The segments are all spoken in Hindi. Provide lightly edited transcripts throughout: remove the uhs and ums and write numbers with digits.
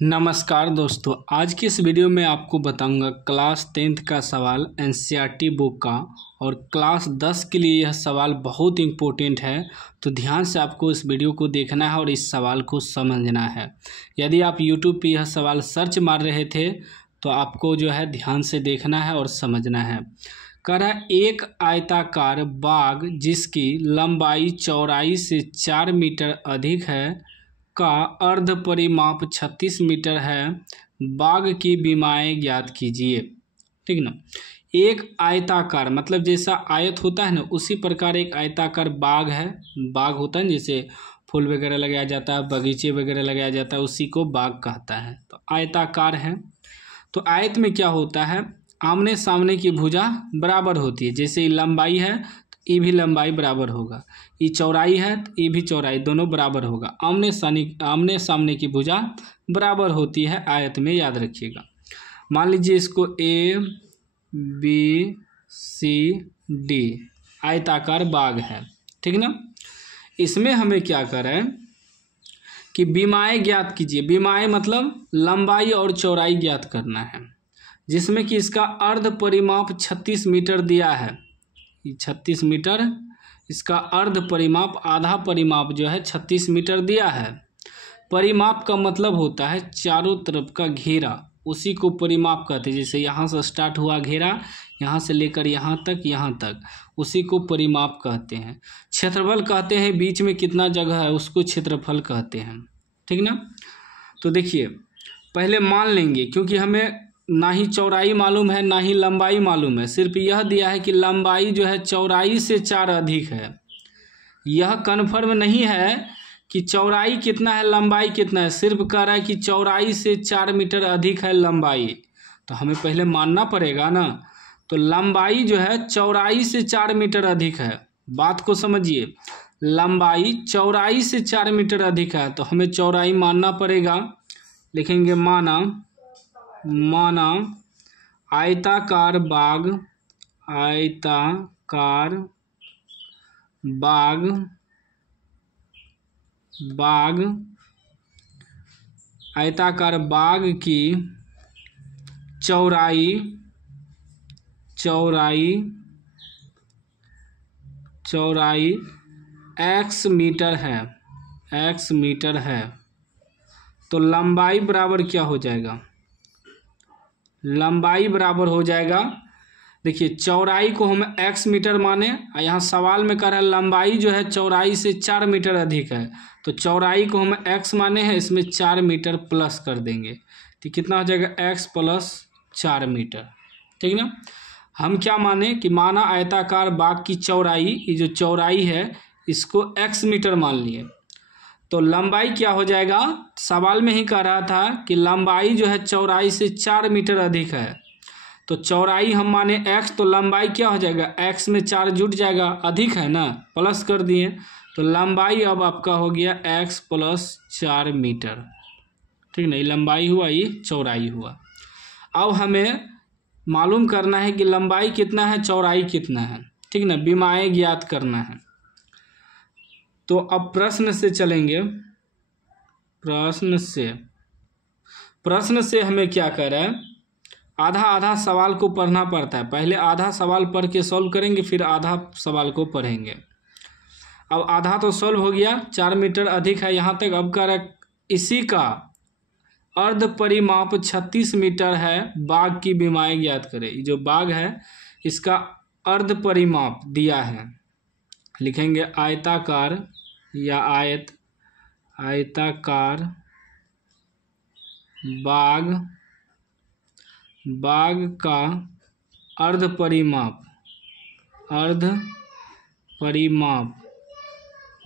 नमस्कार दोस्तों, आज की इस वीडियो में आपको बताऊंगा क्लास 10th का सवाल एनसीईआरटी बुक का। और क्लास 10 के लिए यह सवाल बहुत इम्पोर्टेंट है, तो ध्यान से आपको इस वीडियो को देखना है और इस सवाल को समझना है। यदि आप यूट्यूब पे यह सवाल सर्च मार रहे थे तो आपको जो है ध्यान से देखना है और समझना है। कह रहा है एक आयताकार बाग जिसकी लंबाई चौड़ाई से 4 मीटर अधिक है का अर्ध परिमाप 36 मीटर है, बाग की विमाएं ज्ञात कीजिए। ठीक ना। एक आयताकार मतलब जैसा आयत होता है ना, उसी प्रकार एक आयताकार बाग है। बाग होता है जैसे फूल वगैरह लगाया जाता है, बगीचे वगैरह लगाया जाता है, उसी को बाग कहता है। तो आयताकार है। तो आयत में क्या होता है, आमने सामने की भुजा बराबर होती है। जैसे लंबाई है तो ये भी लंबाई बराबर होगा, ये चौड़ाई है तो ये भी चौड़ाई, दोनों बराबर होगा। आमने सामने की भुजा बराबर होती है आयत में, याद रखिएगा। मान लीजिए इसको ए बी सी डी आयताकार बाग है, ठीक ना। इसमें हमें क्या करें कि विमाएं ज्ञात कीजिए। विमाएं मतलब लंबाई और चौड़ाई ज्ञात करना है, जिसमें कि इसका अर्ध परिमाप 36 मीटर दिया है। 36 मीटर इसका अर्ध परिमाप, आधा परिमाप जो है 36 मीटर दिया है। परिमाप का मतलब होता है चारों तरफ का घेरा, उसी को परिमाप कहते हैं। जैसे यहाँ से स्टार्ट हुआ घेरा, यहाँ से लेकर यहाँ तक, उसी को परिमाप कहते हैं। क्षेत्रफल कहते हैं बीच में कितना जगह है उसको क्षेत्रफल कहते हैं, ठीक ना। तो देखिए पहले मान लेंगे, क्योंकि हमें ना ही चौड़ाई मालूम है ना ही लंबाई मालूम है, सिर्फ यह दिया है कि लंबाई जो है चौड़ाई से 4 अधिक है। यह कन्फर्म नहीं है कि चौड़ाई कितना है लंबाई कितना है, सिर्फ कह रहा है कि चौड़ाई से 4 मीटर अधिक है लंबाई। तो हमें पहले मानना पड़ेगा ना। तो लंबाई जो है चौड़ाई से 4 मीटर अधिक है, बात को समझिए। लंबाई चौड़ाई से 4 मीटर अधिक है तो हमें चौड़ाई मानना पड़ेगा। लिखेंगे माना आयताकार बाग आयताकार बाग की चौड़ाई x मीटर है। तो लंबाई बराबर क्या हो जाएगा, लंबाई बराबर हो जाएगा। देखिए चौड़ाई को हम x मीटर माने, यहाँ सवाल में कह रहा है लंबाई जो है चौड़ाई से 4 मीटर अधिक है, तो चौड़ाई को हम x माने हैं, इसमें 4 मीटर प्लस कर देंगे तो कितना हो जाएगा x प्लस 4 मीटर, ठीक ना। हम क्या माने कि माना आयताकार बाग की चौड़ाई, ये जो चौड़ाई है इसको x मीटर मान लिए। तो लंबाई क्या हो जाएगा, सवाल में ही कह रहा था कि लंबाई जो है चौड़ाई से 4 मीटर अधिक है। तो चौड़ाई हम माने x, तो लंबाई क्या हो जाएगा, x में 4 जुट जाएगा, अधिक है ना, प्लस कर दिए। तो लंबाई अब आपका हो गया x प्लस 4 मीटर, ठीक ना। ये लंबाई हुआ, ये चौड़ाई हुआ। अब हमें मालूम करना है कि लंबाई कितना है चौड़ाई कितना है, ठीक ना। विमाएं ज्ञात करना है। तो अब प्रश्न से चलेंगे। प्रश्न से हमें क्या कर रहा है, आधा आधा सवाल को पढ़ना पड़ता है। पहले आधा सवाल पढ़ के सॉल्व करेंगे, फिर आधा सवाल को पढ़ेंगे। अब आधा तो सॉल्व हो गया, 4 मीटर अधिक है यहाँ तक। अब कह रहा है इसी का अर्ध परिमाप 36 मीटर है, बाग की विमाएं ज्ञात करें। जो बाग है इसका अर्ध परिमाप दिया है, लिखेंगे आयताकार या आयताकार बाग का अर्ध परिमाप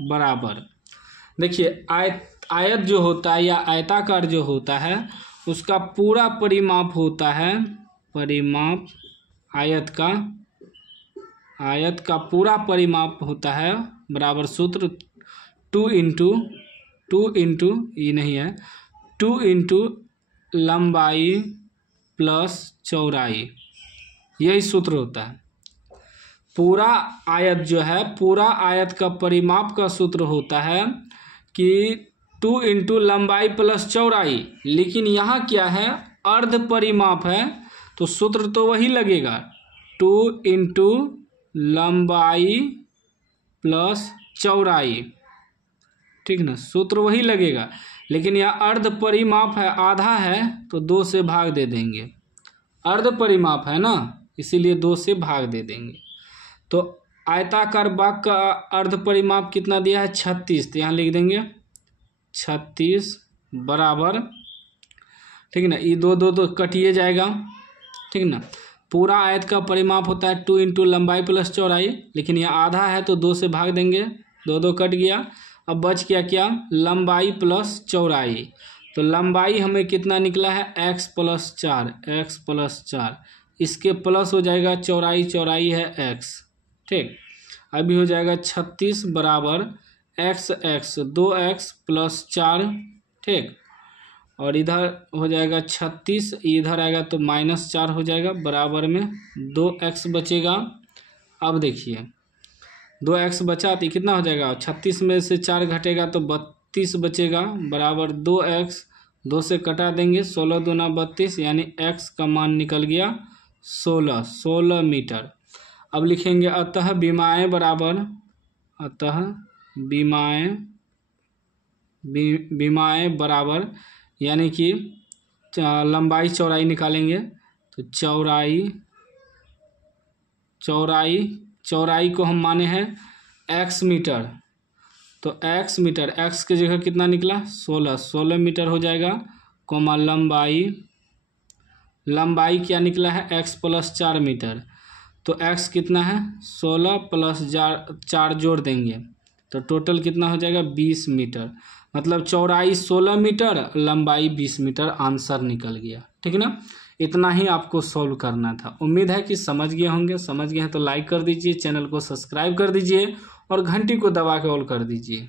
बराबर। देखिए आयत जो होता है या आयताकार जो होता है उसका पूरा परिमाप होता है, परिमाप आयत का पूरा परिमाप होता है बराबर सूत्र 2 इंटू लंबाई प्लस चौड़ाई, यही सूत्र होता है। पूरा आयत जो है, पूरा आयत का परिमाप का सूत्र होता है कि 2 इंटू लंबाई प्लस चौड़ाई, लेकिन यहाँ क्या है, अर्ध परिमाप है तो सूत्र तो वही लगेगा, 2 इंटू लंबाई प्लस चौड़ाई, ठीक ना, सूत्र वही लगेगा। लेकिन यह अर्ध परिमाप है, आधा है तो 2 से भाग दे देंगे, अर्ध परिमाप है ना, इसीलिए 2 से भाग दे देंगे। तो आयताकार बाग का अर्ध परिमाप कितना दिया है, 36, तो यहाँ लिख देंगे 36 बराबर, ठीक ना, ये 2 2 तो कटिए जाएगा, ठीक ना। पूरा आयत का परिमाप होता है 2 इंटू लंबाई प्लस चौड़ाई, लेकिन यह आधा है तो 2 से भाग देंगे, 2 2 कट गया। अब बच गया क्या, लंबाई प्लस चौड़ाई। तो लंबाई हमें कितना निकला है, x प्लस 4, x प्लस 4, इसके प्लस हो जाएगा चौड़ाई, चौड़ाई है x, ठीक। अभी हो जाएगा 36 बराबर x 2x प्लस 4, ठीक। और इधर हो जाएगा 36, इधर आएगा तो -4 हो जाएगा, बराबर में 2x बचेगा। अब देखिए 2x बचा तो कितना हो जाएगा, 36 में से 4 घटेगा तो 32 बचेगा, बराबर 2x, 2 से कटा देंगे, 16 दूना 32, यानी x का मान निकल गया 16 मीटर। अब लिखेंगे अतः विमाएँ बराबर, अतः विमाएँ बराबर, यानी कि लंबाई चौड़ाई निकालेंगे तो चौड़ाई को हम माने हैं x मीटर, तो x मीटर, x की जगह कितना निकला, 16 मीटर हो जाएगा, कोमा लंबाई क्या निकला है, x प्लस 4 मीटर, तो x कितना है, 16 प्लस 4 जोड़ देंगे तो टोटल कितना हो जाएगा, 20 मीटर। मतलब चौड़ाई 16 मीटर, लंबाई 20 मीटर, आंसर निकल गया, ठीक ना। इतना ही आपको सॉल्व करना था। उम्मीद है कि समझ गए होंगे, समझ गए हैं तो लाइक कर दीजिए, चैनल को सब्सक्राइब कर दीजिए और घंटी को दबा के ऑल कर दीजिए।